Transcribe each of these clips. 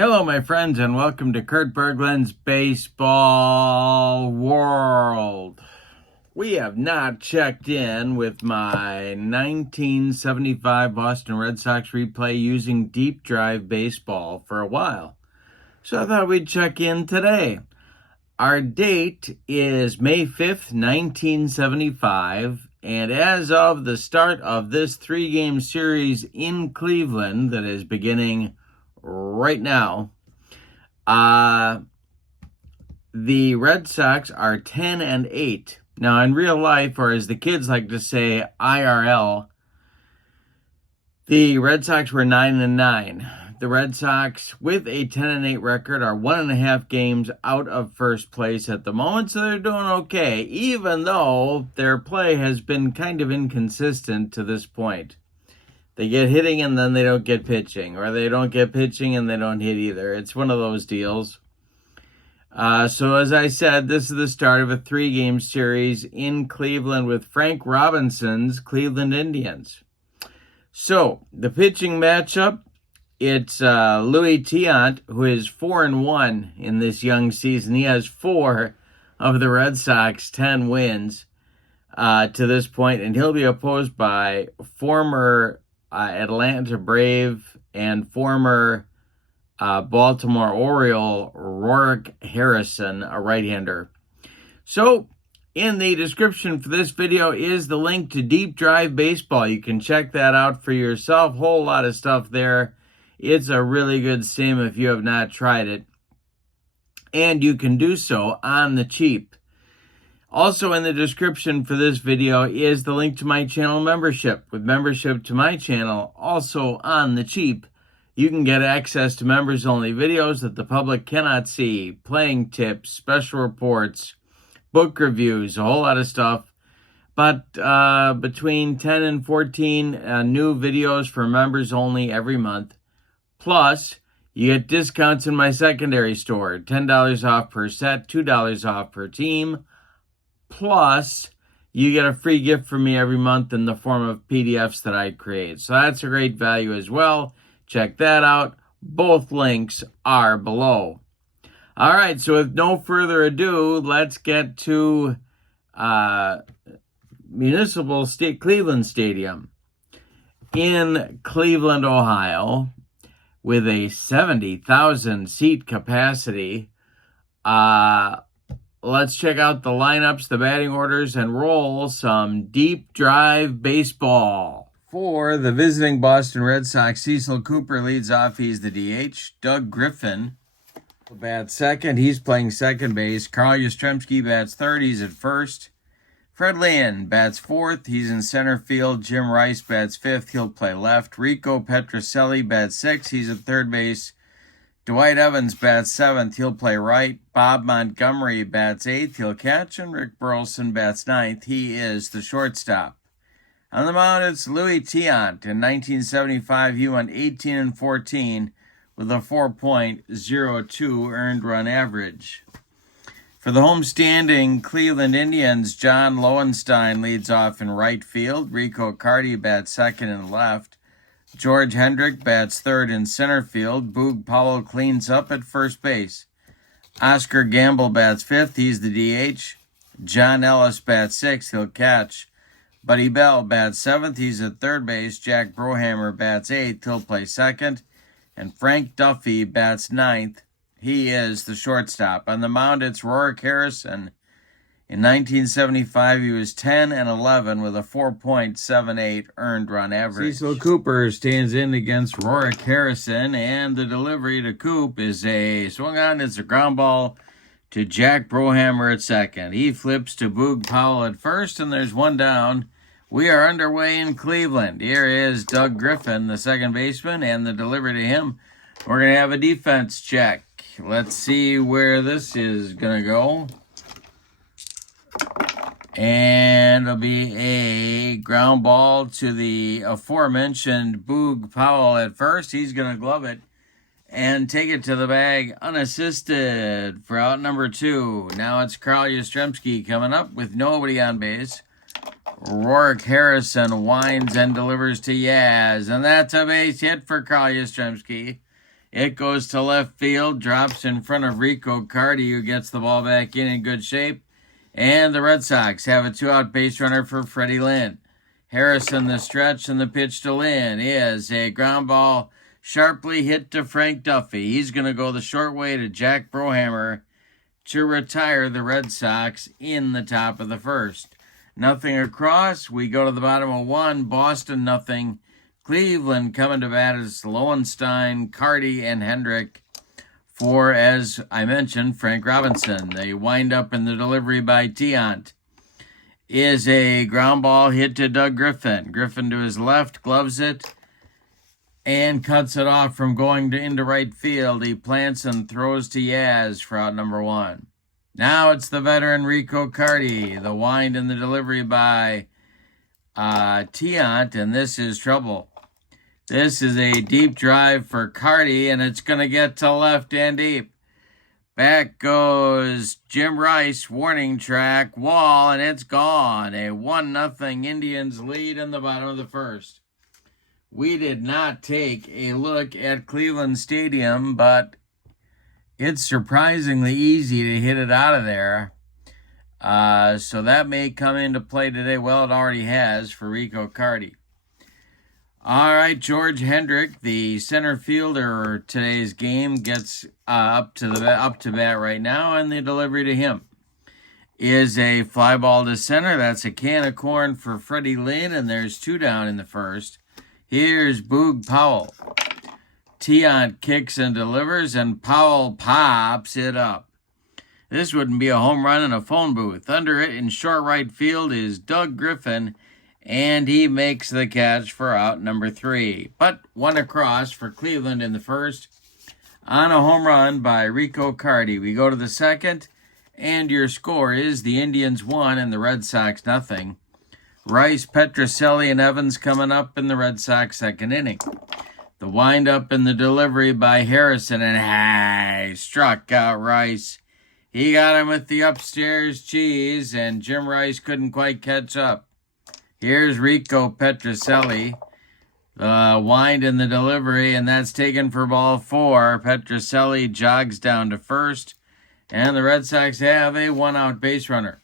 Hello, my friends, and welcome to Kurt Berglund's Baseball World. We have not checked in with my 1975 Boston Red Sox replay using deep drive baseball for a while, so I thought we'd check in today. Our date is May 5th, 1975, and as of the start of this three-game series in Cleveland that is beginning right now, the Red Sox are 10-8. Now, in real life, or as the kids like to say, IRL, the Red Sox were 9-9. The Red Sox, with a 10-8 record, are 1.5 games out of first place at the moment, so they're doing okay, even though their play has been kind of inconsistent to this point. They get hitting and then they don't get pitching, or they don't get pitching and they don't hit either. It's one of those deals. So as I said, this is the start of a three-game series in Cleveland with Frank Robinson's Cleveland Indians. So the pitching matchup, it's Louis Tiant, who is 4-1 in this young season. He has 4 of the Red Sox 10 wins to this point, and he'll be opposed by former Atlanta Brave and former Baltimore Oriole Roric Harrison, a right-hander. So in the description for this video is the link to Deep Drive Baseball. You can check that out for yourself. Whole lot of stuff there. It's a really good sim if you have not tried it. And you can do so on the cheap. Also in the description for this video is the link to my channel membership. With membership to my channel, also on the cheap, you can get access to members-only videos that the public cannot see, playing tips, special reports, book reviews, a whole lot of stuff. But between 10 and 14 new videos for members only every month. Plus, you get discounts in my secondary store, $10 off per set, $2 off per team. Plus, you get a free gift from me every month in the form of PDFs that I create. So that's a great value as well. Check that out. Both links are below. All right, so with no further ado, let's get to Cleveland Stadium in Cleveland, Ohio, with a 70,000 seat capacity. Let's check out the lineups, the batting orders, and roll some deep drive baseball. For the visiting Boston Red Sox, Cecil Cooper leads off. He's the DH. Doug Griffin bats second. He's playing second base. Carl Yastrzemski bats third. He's at first. Fred Lynn bats fourth. He's in center field. Jim Rice bats fifth. He'll play left. Rico Petrocelli bats sixth. He's at third base. Dwight Evans bats seventh. He'll play right. Bob Montgomery bats eighth. He'll catch. And Rick Burleson bats ninth. He is the shortstop. On the mound, it's Louis Tiant. In 1975, he went 18-14 with a 4.02 earned run average. For the homestanding Cleveland Indians, John Lowenstein leads off in right field. Rico Carty bats second and left. George Hendrick bats third in center field. Boog Powell cleans up at first base. Oscar Gamble bats fifth. He's the DH. John Ellis bats sixth. He'll catch. Buddy Bell bats seventh. He's at third base. Jack Brohammer bats eighth. He'll play second. And Frank Duffy bats ninth. He is the shortstop. On the mound, it's Roric Harrison. In 1975, he was 10-11 with a 4.78 earned run average. Cecil Cooper stands in against Roric Harrison, and the delivery to Coop is a swung on. It's a ground ball to Jack Brohammer at second. He flips to Boog Powell at first, and there's one down. We are underway in Cleveland. Here is Doug Griffin, the second baseman, and the delivery to him. We're going to have a defense check. Let's see where this is going to go. And it'll be a ground ball to the aforementioned Boog Powell at first. He's going to glove it and take it to the bag unassisted for out number 2. Now it's Carl Yastrzemski coming up with nobody on base. Roric Harrison winds and delivers to Yaz, and that's a base hit for Carl Yastrzemski. It goes to left field, drops in front of Rico Carty, who gets the ball back in good shape. And the Red Sox have a 2-out base runner for Freddie Lynn. Harrison, the stretch, and the pitch to Lynn is a ground ball sharply hit to Frank Duffy. He's going to go the short way to Jack Brohammer to retire the Red Sox in the top of the first. Nothing across. We go to the bottom of 1. Boston, nothing. Cleveland coming to bat is Lowenstein, Carty, and Hendrick for, as I mentioned, Frank Robinson. They wind up in the delivery by Tiant. Is a ground ball hit to Doug Griffin. Griffin to his left, gloves it, and cuts it off from going into right field. He plants and throws to Yaz for out number 1. Now it's the veteran Rico Carty. The wind and the delivery by Tiant, and this is trouble. This is a deep drive for Carty, and it's going to get to left and deep. Back goes Jim Rice, warning track, wall, and it's gone. A 1-0 Indians lead in the bottom of the first. We did not take a look at Cleveland Stadium, but it's surprisingly easy to hit it out of there. So that may come into play today. Well, it already has for Rico Carty. All right, George Hendrick, the center fielder today's game, gets up to bat right now, and the delivery to him is a fly ball to center. That's a can of corn for Freddie Lynn, and there's 2 down in the first. Here's Boog Powell. Tiant kicks and delivers, and Powell pops it up. This wouldn't be a home run in a phone booth. Under it in short right field is Doug Griffin, and he makes the catch for out number 3. But 1 across for Cleveland in the first on a home run by Rico Carty. We go to the second, and your score is the Indians 1 and the Red Sox nothing. Rice, Petrocelli, and Evans coming up in the Red Sox second inning. The windup and the delivery by Harrison, and struck out Rice. He got him with the upstairs cheese, and Jim Rice couldn't quite catch up. Here's Rico Petrocelli. The wind and the delivery, and that's taken for ball 4. Petrocelli jogs down to first, and the Red Sox have a 1-out base runner.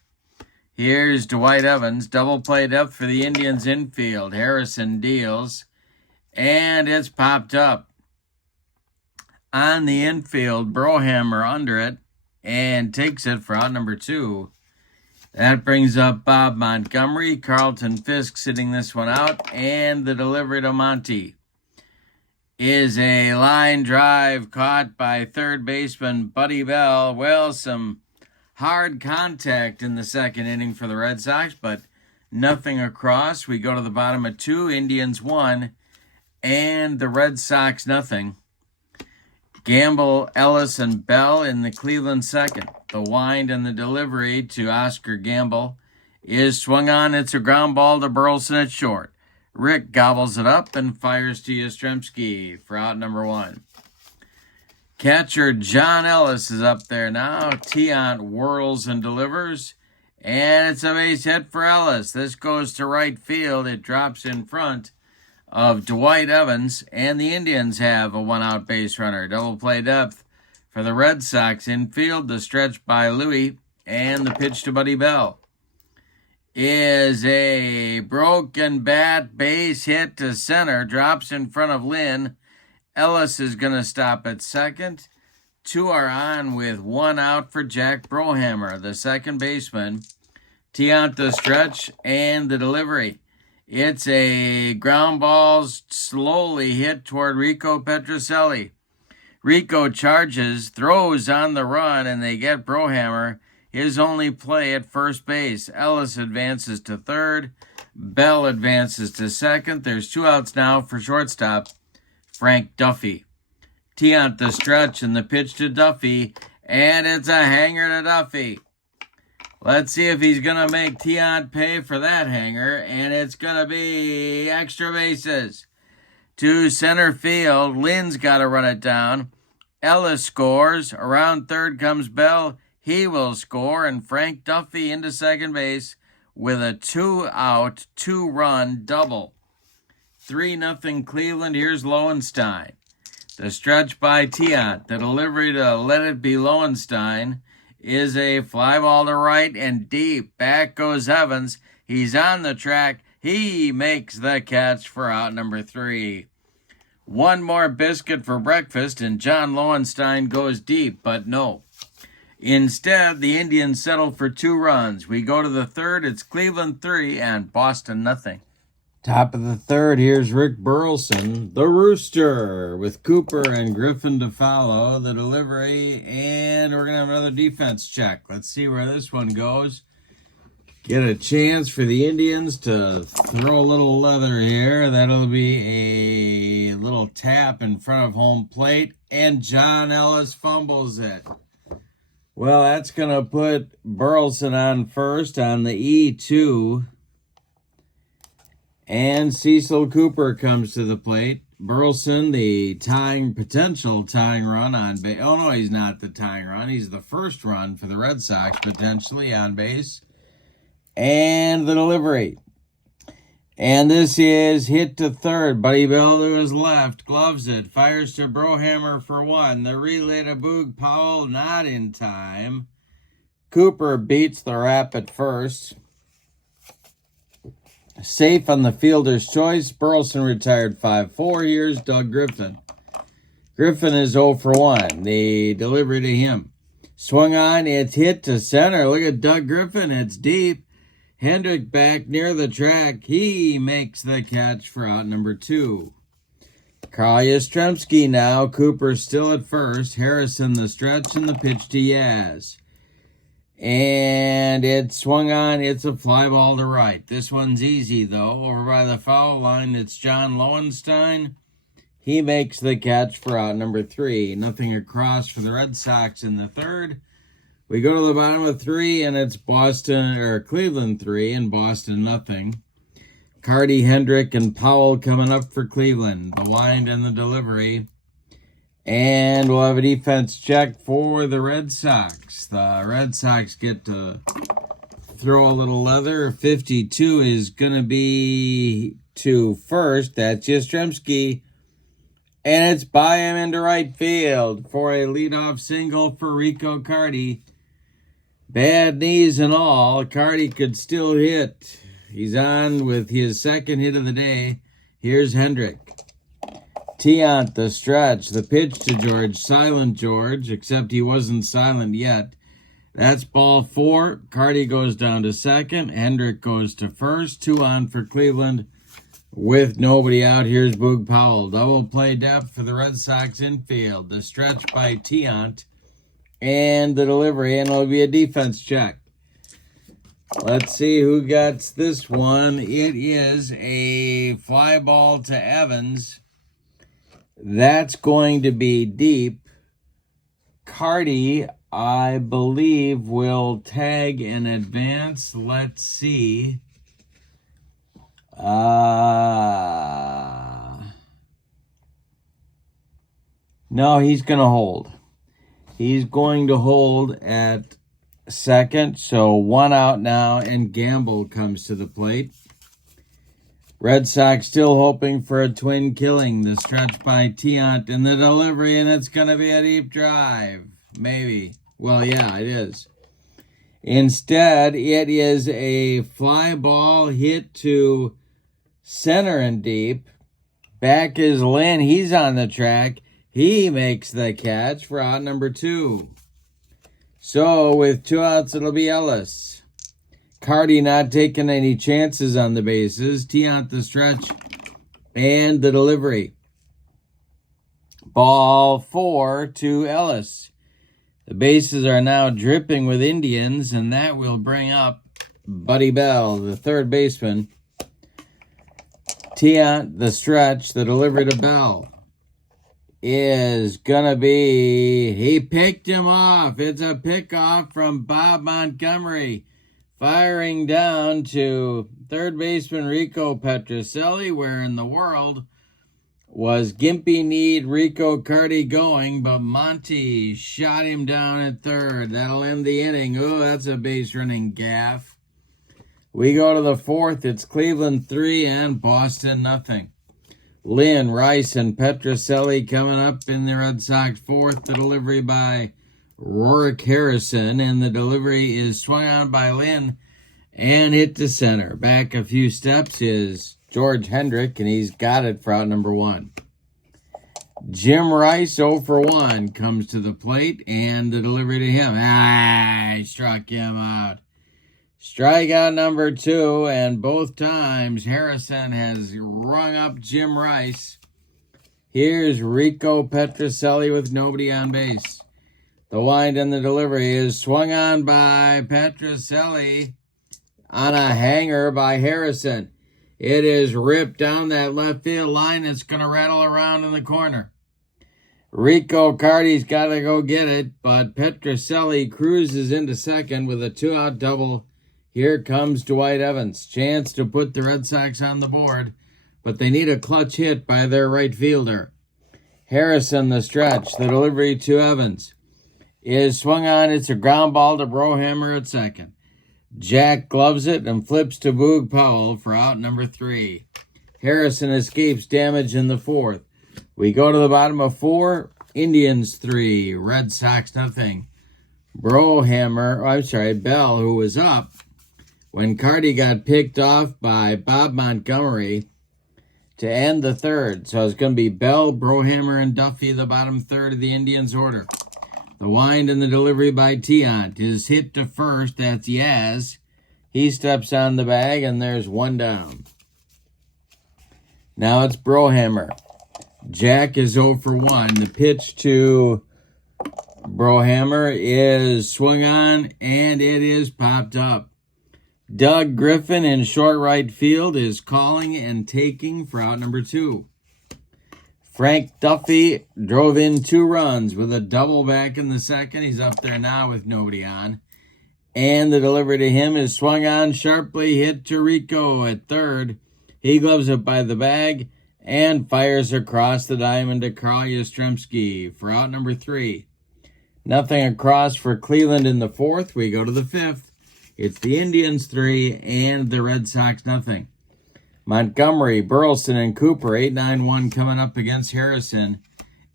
Here's Dwight Evans. Double play depth for the Indians infield. Harrison deals, and it's popped up. On the infield, Brohammer under it, and takes it for out number 2. That brings up Bob Montgomery. Carlton Fisk sitting this one out. And the delivery to Monty is a line drive caught by third baseman Buddy Bell. Well, some hard contact in the second inning for the Red Sox, but nothing across. We go to the bottom of 2. Indians 1 and the Red Sox nothing. Gamble, Ellis, and Bell in the Cleveland second. The wind and the delivery to Oscar Gamble is swung on. It's a ground ball to Burleson at short. Rick gobbles it up and fires to Yastrzemski for out number 1. Catcher John Ellis is up there now. Tiant whirls and delivers, and it's a base hit for Ellis. This goes to right field. It drops in front of Dwight Evans, and the Indians have a 1-out base runner. Double play depth for the Red Sox infield. The stretch by Louis, and the pitch to Buddy Bell is a broken bat base hit to center. Drops in front of Lynn. Ellis is going to stop at second. 2 are on with 1 out for Jack Brohammer, the second baseman. Tiant the stretch and the delivery. It's a ground ball slowly hit toward Rico Petrocelli. Rico charges, throws on the run, and they get Brohammer his only play at first base. Ellis advances to third. Bell advances to second. There's 2 outs now for shortstop Frank Duffy. Tiant the stretch and the pitch to Duffy, and it's a hanger to Duffy. Let's see if he's going to make Tiant pay for that hanger, and it's going to be extra bases. To center field, Lynn's got to run it down. Ellis scores. Around third comes Bell. He will score, and Frank Duffy into second base with a 2-out, 2-run double. 3-0 Cleveland. Here's Lowenstein. The stretch by Tiant. The delivery to Let It Be Lowenstein is a fly ball to right and deep. Back goes Evans. He's on the track. He makes the catch for out number 3. One more biscuit for breakfast, and John Lowenstein goes deep, but no. Instead, the Indians settle for 2 runs. We go to the third. It's Cleveland 3 and Boston nothing. Top of the third, here's Rick Burleson, the Rooster, with Cooper and Griffin to follow the delivery, and we're going to have another defense check. Let's see where this one goes. Get a chance for the Indians to throw a little leather here. That'll be a little tap in front of home plate, and John Ellis fumbles it. Well, that's going to put Burleson on first on the E2. And Cecil Cooper comes to the plate. Burleson, the potential tying run on base. Oh, no, he's not the tying run. He's the first run for the Red Sox, potentially on base. And the delivery. And this is hit to third. Buddy Bell to his left. Gloves it. Fires to Brohammer for 1. The relay to Boog Powell, not in time. Cooper beats the rap at first. Safe on the fielder's choice. Burleson retired 5-4. Here's Doug Griffin. Griffin is 0 for 1. The delivery to him. Swung on. It's hit to center. Look at Doug Griffin. It's deep. Hendrick back near the track. He makes the catch for out number 2. Carl Yastrzemski now. Cooper still at first. Harrison the stretch and the pitch to Yaz. And it swung on. It's a fly ball to right. This one's easy, though. Over by the foul line, it's John Lowenstein. He makes the catch for out number 3. Nothing across for the Red Sox in the third. We go to the bottom of 3, and it's Cleveland 3 and Boston nothing. Carty, Hendrick, and Powell coming up for Cleveland. The wind and the delivery. And we'll have a defense check for the Red Sox. The Red Sox get to throw a little leather. 52 is going to be to first. That's Yastrzemski. And it's by him into right field for a leadoff single for Rico Carty. Bad knees and all. Carty could still hit. He's on with his second hit of the day. Here's Hendrick. Tiant, the stretch, the pitch to George, silent George, except he wasn't silent yet. That's ball 4. Carty goes down to second. Hendrick goes to first. 2 on for Cleveland with nobody out. Here's Boog Powell. Double play depth for the Red Sox infield. The stretch by Tiant and the delivery, and it'll be a defense check. Let's see who gets this one. It is a fly ball to Evans. That's going to be deep. Carty, I believe, will tag in advance. Let's see. No, he's going to hold. He's going to hold at second. So 1 out now, and Gamble comes to the plate. Red Sox still hoping for a twin killing. The stretch by Tiant in the delivery, and it's going to be a deep drive. Maybe. Well, yeah, it is. Instead, it is a fly ball hit to center and deep. Back is Lynn. He's on the track. He makes the catch for out number 2. So, with 2 outs, it'll be Ellis. Carty not taking any chances on the bases. Tiant the stretch and the delivery. Ball 4 to Ellis. The bases are now dripping with Indians, and that will bring up Buddy Bell, the third baseman. Tiant the stretch, the delivery to Bell is gonna be, he picked him off. It's a pickoff from Bob Montgomery. Firing down to third baseman Rico Petrocelli. Where in the world was gimpy-kneed Rico Carty going? But Monty shot him down at third. That'll end the inning. Oh, that's a base-running gaff. We go to the fourth. It's Cleveland 3 and Boston nothing. Lynn, Rice, and Petrocelli coming up in the Red Sox fourth. The delivery by Roric Harrison, and the delivery is swung on by Lynn and hit to center. Back a few steps is George Hendrick, and he's got it for out number 1. Jim Rice, 0 for 1, comes to the plate, and the delivery to him. He struck him out. Strikeout number 2, and both times Harrison has rung up Jim Rice. Here's Rico Petrocelli with nobody on base. The wind and the delivery is swung on by Petrocelli on a hanger by Harrison. It is ripped down that left field line. It's going to rattle around in the corner. Rico Cardi's got to go get it, but Petrocelli cruises into second with a 2-out double. Here comes Dwight Evans. Chance to put the Red Sox on the board, but they need a clutch hit by their right fielder. Harrison, the stretch. The delivery to Evans is swung on. It's a ground ball to Brohammer at second. Jack gloves it and flips to Boog Powell for out number 3. Harrison escapes damage in the fourth. We go to the bottom of 4. Indians 3, Red Sox nothing. Bell, who was up when Cardi got picked off by Bob Montgomery to end the third. So it's going to be Bell, Brohammer, and Duffy, the bottom third of the Indians order. The wind and the delivery by Tiant is hit to first. That's Yaz. He steps on the bag, and there's 1 down. Now it's Brohammer. Jack is 0 for 1. The pitch to Brohammer is swung on, and it is popped up. Doug Griffin in short right field is calling and taking for out number 2. Frank Duffy drove in 2 runs with a double back in the second. He's up there now with nobody on. And the delivery to him is swung on sharply, hit to Rico at third. He gloves it by the bag and fires across the diamond to Carl Yastrzemski for out number 3. Nothing across for Cleveland in the fourth. We go to the fifth. It's the Indians 3 and the Red Sox nothing. Montgomery, Burleson, and Cooper, 8-9-1 coming up against Harrison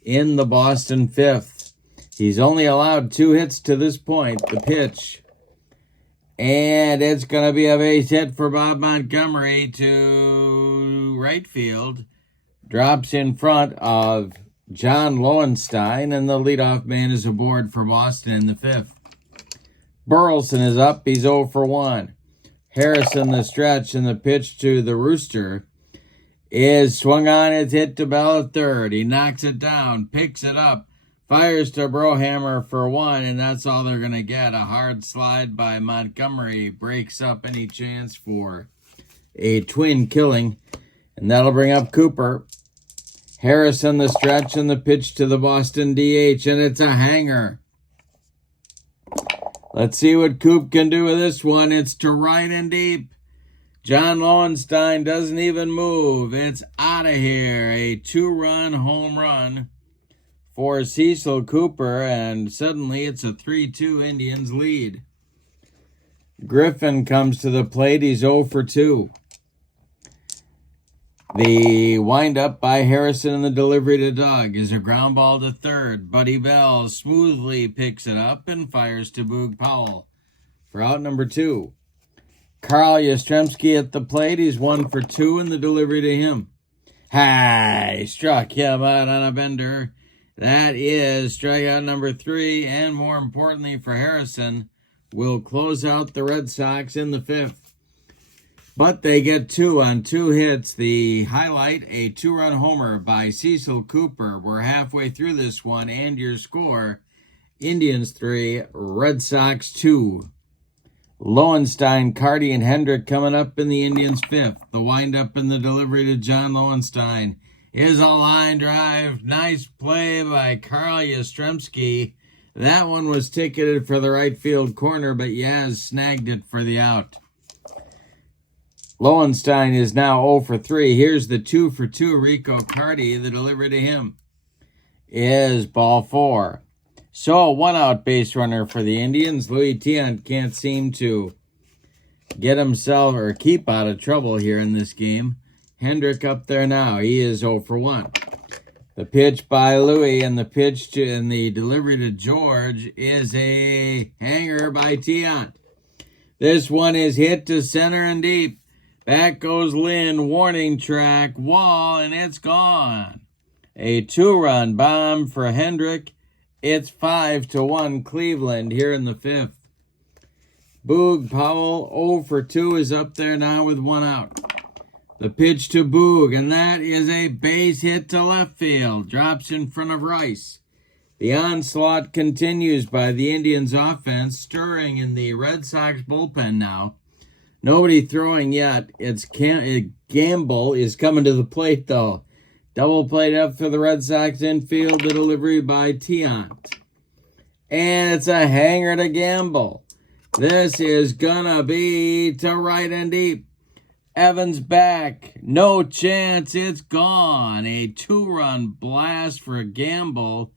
in the Boston fifth. He's only allowed 2 hits to this point. The pitch. And it's going to be a base hit for Bob Montgomery to right field. Drops in front of John Lowenstein, and the leadoff man is aboard for Boston in the fifth. Burleson is up. He's 0 for 1. Harrison, the stretch, and the pitch to the Rooster is swung on. It's hit to Bell at third. He knocks it down, picks it up, fires to Brohammer for 1, and that's all they're going to get. A hard slide by Montgomery breaks up any chance for a twin killing, and that'll bring up Cooper. Harrison, the stretch, and the pitch to the Boston DH, and it's a hanger. Let's see what Coop can do with this one. It's to right and deep. John Lowenstein doesn't even move. It's out of here. A 2-run home run for Cecil Cooper, and suddenly it's a 3-2 Indians lead. Griffin comes to the plate. He's 0 for 2. The windup by Harrison and the delivery to Doug is a ground ball to third. Buddy Bell smoothly picks it up and fires to Boog Powell for out number 2. Carl Yastrzemski at the plate. He's 1 for 2 in the delivery to him. He struck him out on a bender. That is strikeout number 3, and more importantly for Harrison, will close out the Red Sox in the fifth. But they get 2 on 2 hits. The highlight, a 2-run homer by Cecil Cooper. We're halfway through this one, and your score, Indians 3, Red Sox 2. Lowenstein, Cardi, and Hendrick coming up in the Indians' fifth. The windup and the delivery to John Lowenstein is a line drive. Nice play by Carl Yastrzemski. That one was ticketed for the right field corner, but Yaz snagged it for the out. Lowenstein is now 0 for 3. Here's the 2 for 2 Rico Cardi. The delivery to him is ball 4. So a 1-out base runner for the Indians. Louis Tiant can't seem to get himself or keep out of trouble here in this game. Hendrick up there now. He is 0 for 1. The pitch by Louis and the delivery to George is a hanger by Tiant. This one is hit to center and deep. Back goes Lynn, warning track, wall, and it's gone. A 2-run bomb for Hendrick. It's 5-1 Cleveland here in the 5th. Boog Powell 0 for 2 is up there now with 1 out. The pitch to Boog, and that is a base hit to left field. Drops in front of Rice. The onslaught continues by the Indians offense, stirring in the Red Sox bullpen now. Nobody throwing yet. Gamble is coming to the plate, though. Double plate up for the Red Sox infield. The delivery by Tiant. And it's a hanger to Gamble. This is gonna be to right and deep. Evans back. No chance. It's gone. A 2-run blast for Gamble.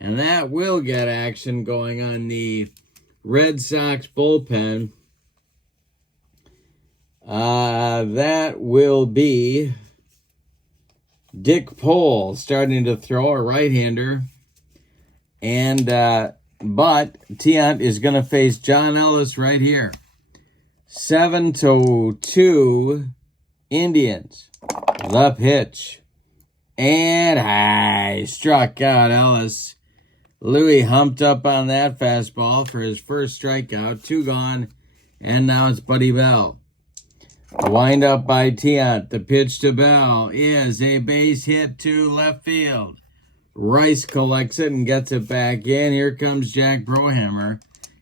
And that will get action going on the Red Sox bullpen. That will be Dick Pole starting to throw, a right-hander. And but Tiant is going to face John Ellis right here. 7-2 Indians. The pitch. And I struck out Ellis. Louis humped up on that fastball for his first strikeout. 2 gone. And now it's Buddy Bell. Wind up by Tiant. The pitch to Bell is a base hit to left field. Rice collects it and gets it back in. Here comes Jack Brohammer.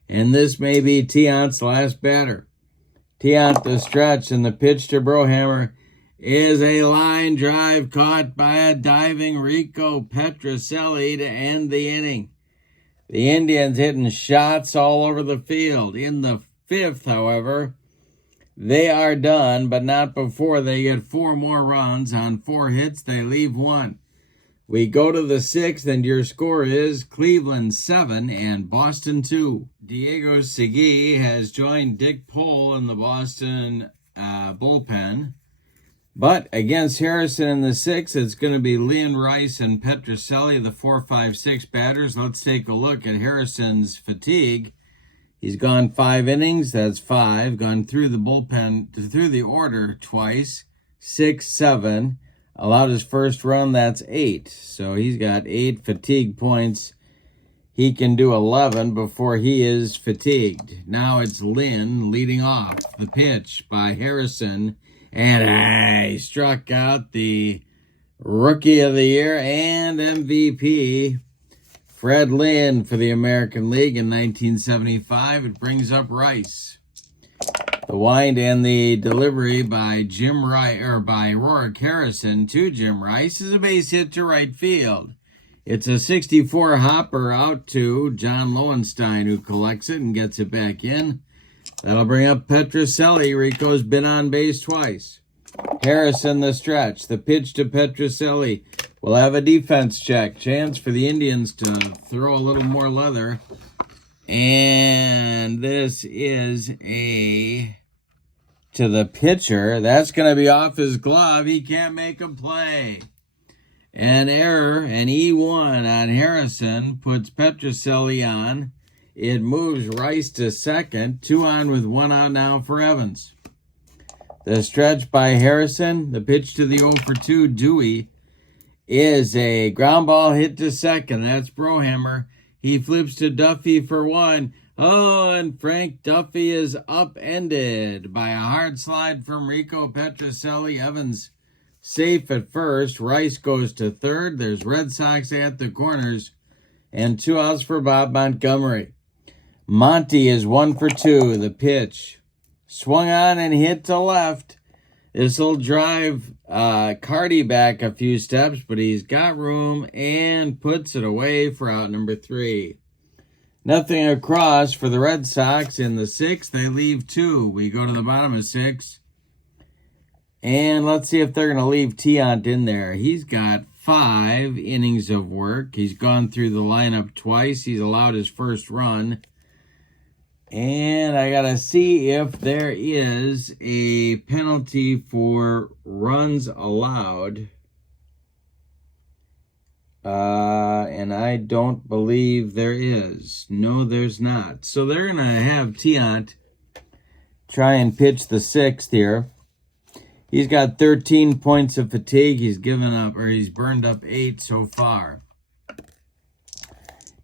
And this may be Tiant's last batter. Tiant the stretch, and the pitch to Brohammer is a line drive caught by a diving Rico Petrocelli to end the inning. The Indians hitting shots all over the field. In the 5th, however, they are done, but not before they get 4 more runs. On 4 hits, they leave 1. We go to the 6th, and your score is Cleveland 7 and Boston 2. Diego Segui has joined Dick Pole in the Boston bullpen. But against Harrison in the 6th, it's going to be Leon Rice and Petrocelli, the 4-5-6 batters. Let's take a look at Harrison's fatigue. He's gone 5 innings, that's 5. Gone through the bullpen, through the order twice, 6, 7. Allowed his first run, that's 8. So he's got 8 fatigue points. He can do 11 before he is fatigued. Now it's Lynn leading off. The pitch by Harrison. And he struck out the Rookie of the Year and MVP, Fred Lynn, for the American League in 1975. It brings up Rice. The wind and the delivery by by Roric Harrison to Jim Rice is a base hit to right field. It's a 64 hopper out to John Lowenstein, who collects it and gets it back in. That'll bring up Petrocelli. Rico's been on base twice. Harrison the stretch. The pitch to Petrocelli. We'll have a defense check. Chance for the Indians to throw a little more leather. And this is to the pitcher. That's going to be off his glove. He can't make a play. An error, an E1 on Harrison puts Petrocelli on. It moves Rice to second. 2 on with 1 out now for Evans. The stretch by Harrison. The pitch to the 0 for 2 Dewey is a ground ball hit to second. That's Brohammer. He flips to Duffy for 1. Oh, and Frank Duffy is upended by a hard slide from Rico Petrocelli. Evans safe at first. Rice goes to third. There's Red Sox at the corners. And 2 outs for Bob Montgomery. Monty is 1 for 2. The pitch swung on and hit to left. This will drive Carty back a few steps, but he's got room and puts it away for out number 3. Nothing across for the Red Sox in the 6th. They leave 2. We go to the bottom of 6. And let's see if they're going to leave Tiant in there. He's got 5 innings of work. He's gone through the lineup twice. He's allowed his first run. And I got to see if there is a penalty for runs allowed. And I don't believe there is. No, there's not. So they're going to have Tiant try and pitch the 6th here. He's got 13 points of fatigue. He's given up, or he's burned up 8 so far.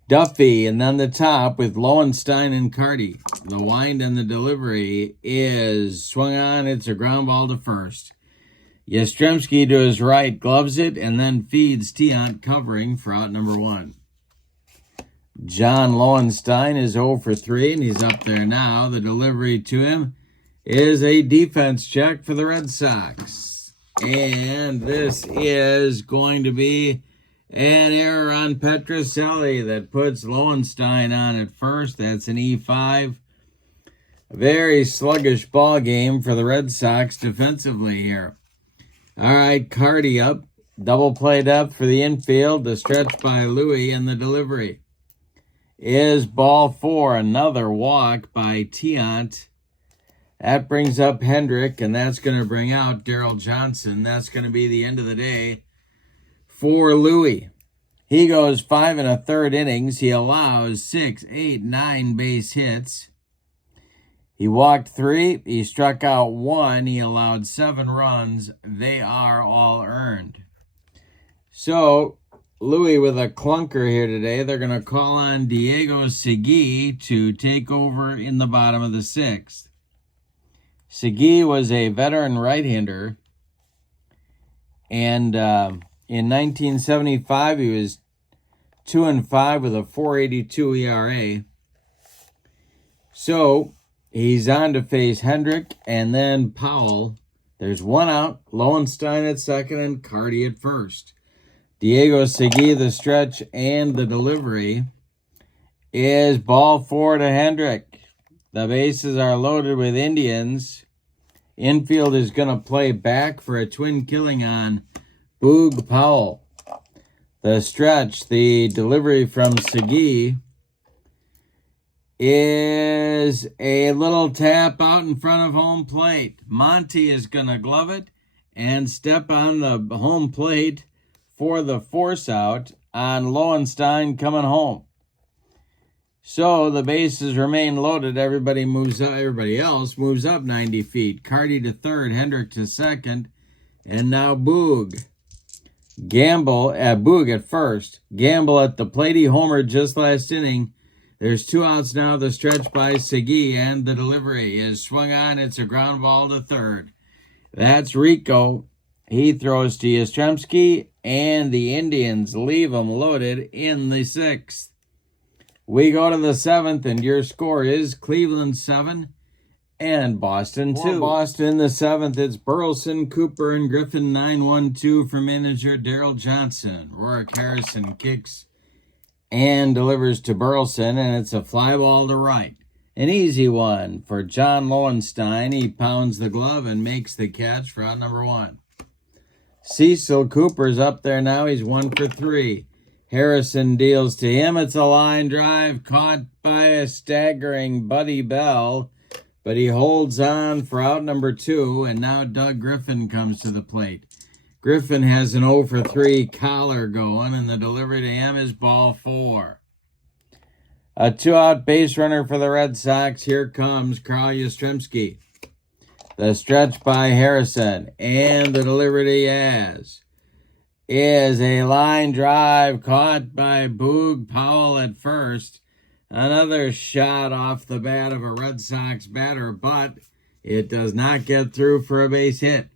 Duffy, and then the top with Lowenstein and Carty. The wind and the delivery is swung on. It's a ground ball to first. Yastrzemski to his right gloves it and then feeds Tiant covering for out number 1. John Lowenstein is 0 for 3, and he's up there now. The delivery to him is a defense check for the Red Sox. And this is going to be an error on Petrocelli that puts Lowenstein on at first. That's an E5. A very sluggish ball game for the Red Sox defensively here. All right, Carty up. Double play depth for the infield. The stretch by Louie, and the delivery is ball 4. Another walk by Tiant. That brings up Hendrick, and that's going to bring out Daryl Johnson. That's going to be the end of the day for Louie. He goes 5 1/3 innings. He allows 6, 8, 9 base hits. He walked 3. He struck out 1. He allowed 7 runs. They are all earned. So, Louie with a clunker here today. They're going to call on Diego Segui to take over in the bottom of the 6th. Segui was a veteran right-hander. And in 1975, he was 2-5 with a 4.82 ERA. So, he's on to face Hendrick and then Powell. There's 1 out. Lowenstein at second and Carty at first. Diego Segui, the stretch and the delivery is ball 4 to Hendrick. The bases are loaded with Indians. Infield is going to play back for a twin killing on Boog Powell. The stretch, the delivery from Segui is a little tap out in front of home plate. Monty is going to glove it and step on the home plate for the force out on Lowenstein coming home. So the bases remain loaded. Everybody else moves up 90 feet. Carty to third, Hendrick to second, and now Boog. Boog at first. Gamble at the plate. He homered just last inning. There's 2 outs now. The stretch by Segui, and the delivery is swung on. It's a ground ball to third. That's Rico. He throws to Yastrzemski, and the Indians leave him loaded in the 6th. We go to the 7th, and your score is Cleveland 7 and Boston 2. For Boston, the 7th, it's Burleson, Cooper, and Griffin 9-1-2 for manager Daryl Johnson. Roric Harrison kicks and delivers to Burleson, and it's a fly ball to right. An easy one for John Lowenstein. He pounds the glove and makes the catch for out number 1. Cecil Cooper's up there now. He's 1 for 3. Harrison deals to him. It's a line drive caught by a staggering Buddy Bell, but he holds on for out number 2, and now Doug Griffin comes to the plate. Griffin has an 0 for 3 collar going, and the delivery to him is ball 4. A 2-out base runner for the Red Sox. Here comes Carl Yastrzemski. The stretch by Harrison, and the delivery to Yaz is a line drive caught by Boog Powell at first. Another shot off the bat of a Red Sox batter, but it does not get through for a base hit.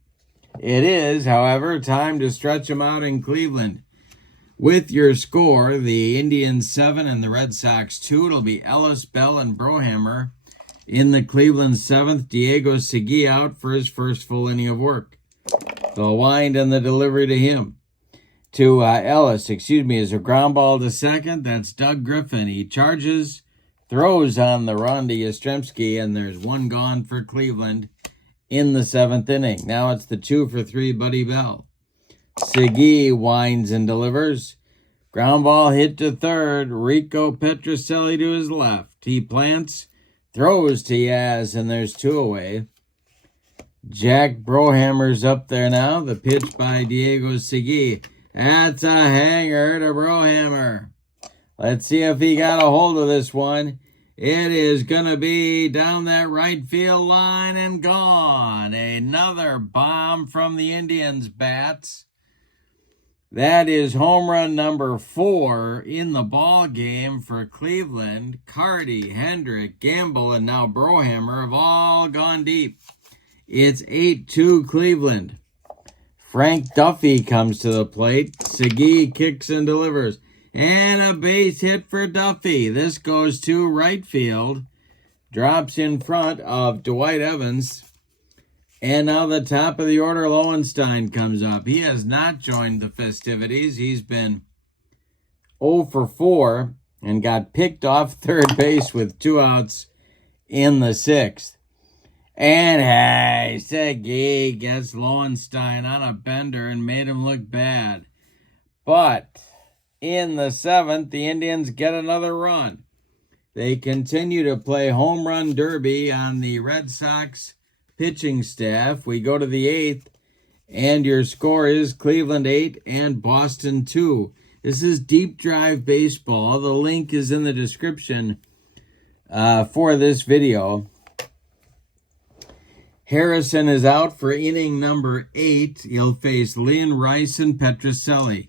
It is, however, time to stretch them out in Cleveland. With your score, the Indians 7 and the Red Sox 2. It'll be Ellis, Bell, and Brohammer in the Cleveland 7th. Diego Segui out for his first full inning of work. The wind and the delivery to him. To Ellis, is a ground ball to second. That's Doug Griffin. He charges, throws on the run to Yastrzemski, and there's 1 gone for Cleveland in the 7th inning. Now it's the 2 for 3 Buddy Bell. Segui winds and delivers. Ground ball hit to third. Rico Petrocelli to his left. He plants, Throws to Yaz, and there's 2 away. Jack Brohammer's up there now. The pitch by Diego Segui. That's a hanger to Brohammer. Let's see if he got a hold of this one. It is going to be down that right field line and gone. Another bomb from the Indians' bats. That is home run number 4 in the ball game for Cleveland. Carty, Hendrick, Gamble, and now Brohammer have all gone deep. It's 8-2 Cleveland. Frank Duffy comes to the plate. Segui kicks and delivers. And a base hit for Duffy. This goes to right field. Drops in front of Dwight Evans. And now the top of the order, Lowenstein, comes up. He has not joined the festivities. He's been 0 for 4 and got picked off third base with 2 outs in the 6th. And hey, Segui gets Lowenstein on a bender and made him look bad. But in the 7th, the Indians get another run. They continue to play home run derby on the Red Sox pitching staff. We go to the 8th, and your score is Cleveland 8 and Boston 2. This is Deep Drive Baseball. The link is in the description for this video. Harrison is out for inning number 8. He'll face Lynn, Rice, and Petrocelli.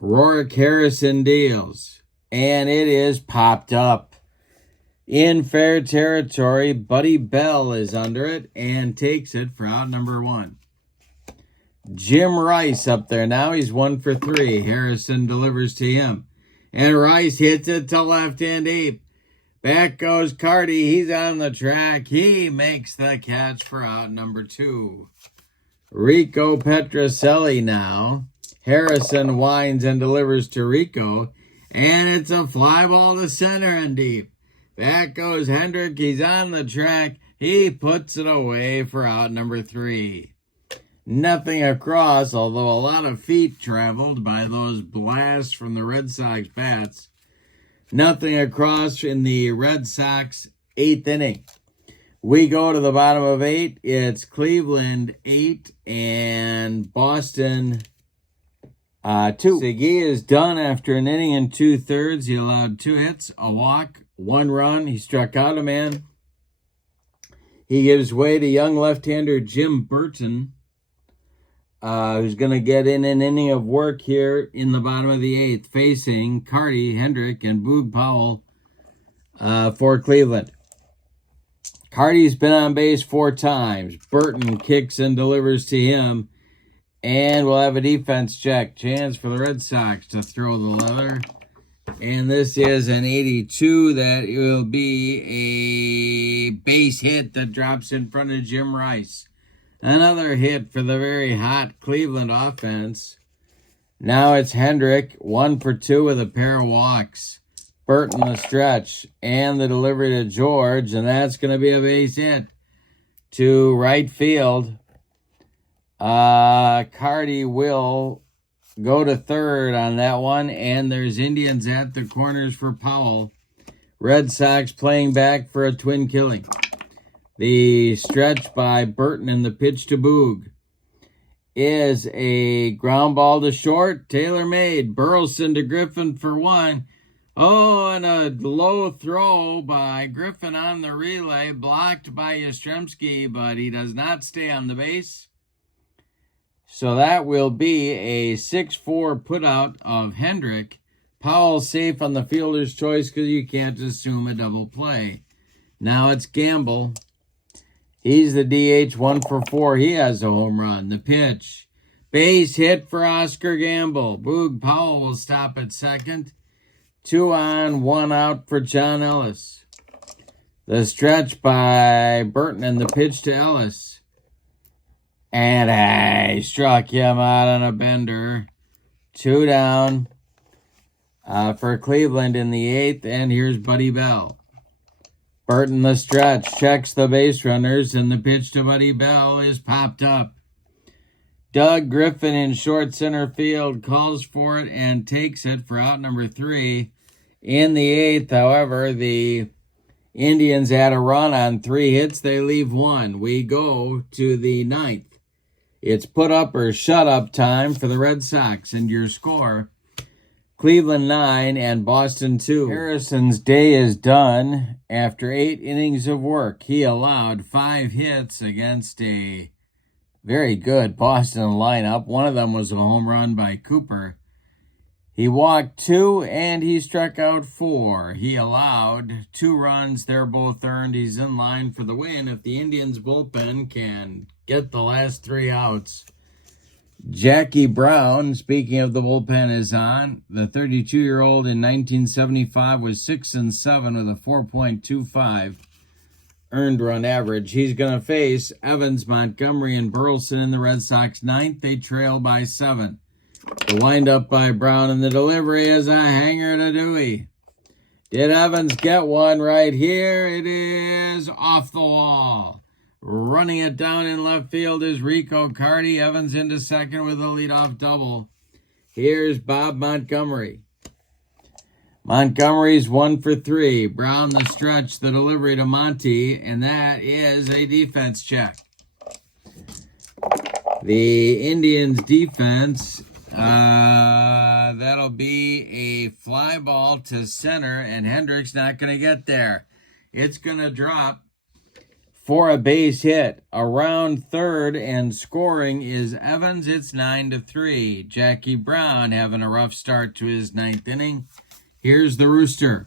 Roric Harrison deals, and it is popped up. In fair territory, Buddy Bell is under it and takes it for out number 1. Jim Rice up there now. He's 1 for 3. Harrison delivers to him, and Rice hits it to left and deep. Back goes Carty. He's on the track. He makes the catch for out number 2. Rico Petrocelli now. Harrison winds and delivers to Rico, and it's a fly ball to center and deep. Back goes Hendrick. He's on the track. He puts it away for out number 3. Nothing across, although a lot of feet traveled by those blasts from the Red Sox bats. Nothing across in the Red Sox 8th inning. We go to the bottom of 8. It's Cleveland 8 and Boston 2. Segui is done after an inning and 2/3. He allowed 2 hits, a walk, 1 run. He struck out a man. He gives way to young left-hander Jim Burton, who's going to get in an inning of work here in the bottom of the 8th, facing Carty, Hendrick, and Boog Powell for Cleveland. Carty's been on base 4 times. Burton kicks and delivers to him, and we'll have a defense check. Chance for the Red Sox to throw the leather. And this is an 82. That will be a base hit that drops in front of Jim Rice. Another hit for the very hot Cleveland offense. Now it's Hendrick, 1 for 2 with a pair of walks. Burton the stretch and the delivery to George, and that's going to be a base hit to right field. Carty will go to third on that one, and there's Indians at the corners for Powell. Red Sox playing back for a twin killing. The stretch by Burton and the pitch to Boog is a ground ball to short. Taylor made. Burleson to Griffin for 1. Oh, and a low throw by Griffin on the relay, blocked by Yastrzemski, but he does not stay on the base. So that will be a 6-4 putout of Hendrick. Powell safe on the fielder's choice because you can't assume a double play. Now it's Gamble. He's the DH, 1 for 4. He has a home run. The pitch. Base hit for Oscar Gamble. Boog Powell will stop at second. 2 on, 1 out for John Ellis. The stretch by Burton and the pitch to Ellis. And he struck him out on a bender. 2 down for Cleveland in the 8th. And here's Buddy Bell. Burton the stretch, checks the base runners, and the pitch to Buddy Bell is popped up. Doug Griffin in short center field calls for it and takes it for out number 3. In the 8th, however, the Indians had a run on 3 hits. They leave 1. We go to the 9th. It's put up or shut up time for the Red Sox. And your score, Cleveland 9 and Boston 2. Harrison's day is done after 8 innings of work. He allowed 5 hits against a very good Boston lineup. One of them was a home run by Cooper. He walked 2 and he struck out 4. He allowed 2 runs. They're both earned. He's in line for the win if the Indians bullpen can get the last 3 outs. Jackie Brown, speaking of the bullpen, is on. The 32-year-old in 1975 was 6-7 with a 4.25 earned run average. He's going to face Evans, Montgomery, and Burleson in the Red Sox 9th. They trail by 7. The windup by Brown and the delivery is a hanger to Dewey. Did Evans get one right here? It is off the wall. Running it down in left field is Rico Carty. Evans into second with a leadoff double. Here's Bob Montgomery. Montgomery's 1 for 3. Brown the stretch, the delivery to Monty, and that is a defense check. The Indians defense, that'll be a fly ball to center, and Hendricks not going to get there. It's going to drop for a base hit. Around third and scoring is Evans. It's 9-3. Jackie Brown having a rough start to his 9th inning. Here's the rooster.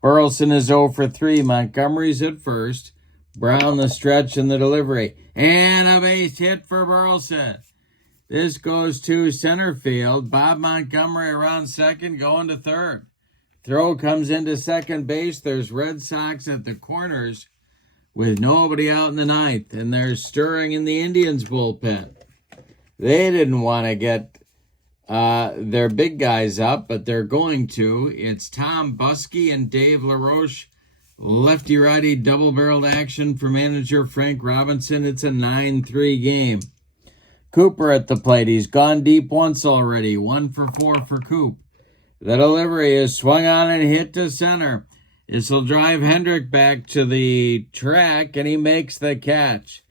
Burleson is 0 for 3. Montgomery's at first. Brown the stretch and the delivery. And a base hit for Burleson. This goes to center field. Bob Montgomery around second, going to third. Throw comes into second base. There's Red Sox at the corners with nobody out in the 9th, and they're stirring in the Indians bullpen. They didn't want to get their big guys up, but they're going to. It's Tom Buskey and Dave LaRoche. Lefty-righty double-barreled action for manager Frank Robinson. It's a 9-3 game. Cooper at the plate. He's gone deep once already. 1 for 4 for Coop. The delivery is swung on and hit to center. This will drive Hendrick back to the track, and he makes the catch.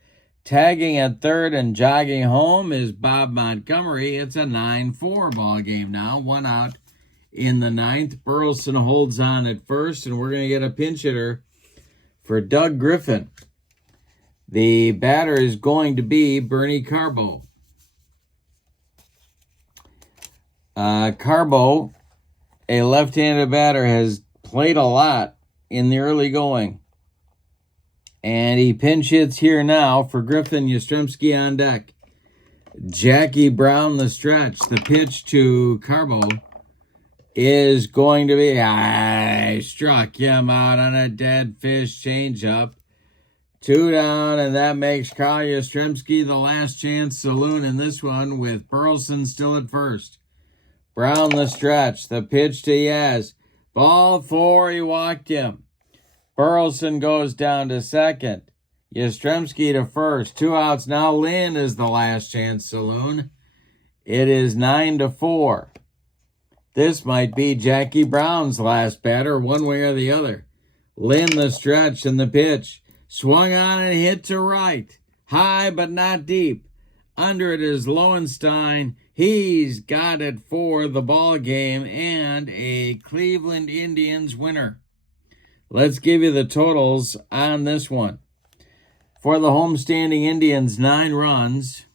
Tagging at third and jogging home is Bob Montgomery. It's a 9-4 ball game now. 1 out in the 9th. Burleson holds on at first, and we're going to get a pinch hitter for Doug Griffin. The batter is going to be Bernie Carbo. Carbo, a left-handed batter, has played a lot in the early going. And he pinch hits here now for Griffin. Yastrzemski on deck. Jackie Brown the stretch. The pitch to Carbo is going to be... I struck him out on a dead fish changeup. 2 down, and that makes Carl Yastrzemski the last chance saloon in this one with Burleson still at first. Brown the stretch. The pitch to Yaz. Ball 4, he walked him. Burleson goes down to second. Yastrzemski to first. 2 outs. Now Lynn is the last chance saloon. It is 9-4. This might be Jackie Brown's last batter, one way or the other. Lynn the stretch and the pitch. Swung on and hit to right. High but not deep. Under it is Lowenstein. He's got it for the ball game and a Cleveland Indians winner. Let's give you the totals on this one. For the homestanding Indians, 9 runs,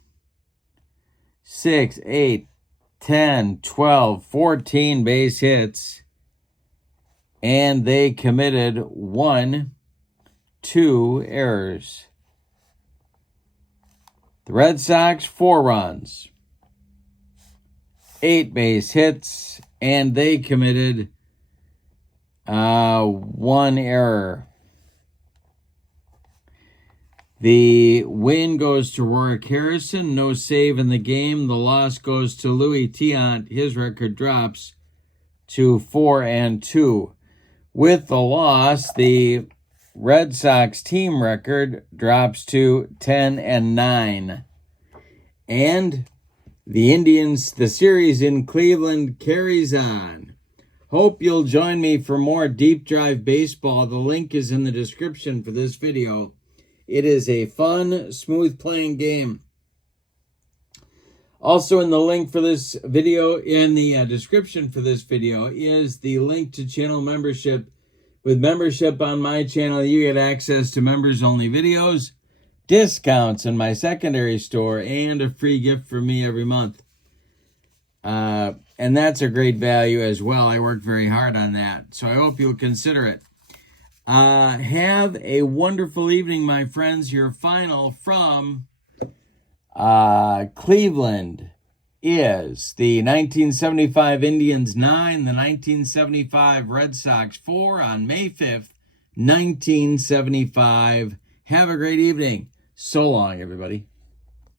6, 8, 10, 12, 14 base hits, and they committed 1, 2 errors. The Red Sox, 4 runs, 8 base hits, and they committed 1 error. The win goes to Roric Harrison, no save in the game. The loss goes to Louis Tiant. His record drops to 4-2. With the loss, the Red Sox team record drops to 10-9. And the Indians, the series in Cleveland carries on. Hope you'll join me for more Deep Drive Baseball. The link is in the description for this video. It is a fun, smooth playing game. Also in the link for this video, in the description for this video, is the link to channel membership. With membership on my channel, you get access to members-only videos, discounts in my secondary store, and a free gift from me every month. And that's a great value as well. I worked very hard on that, so I hope you'll consider it. Have a wonderful evening, my friends. Your final from Cleveland is the 1975 Indians 9, the 1975 Red Sox 4 on May 5th, 1975. Have a great evening. So long, everybody.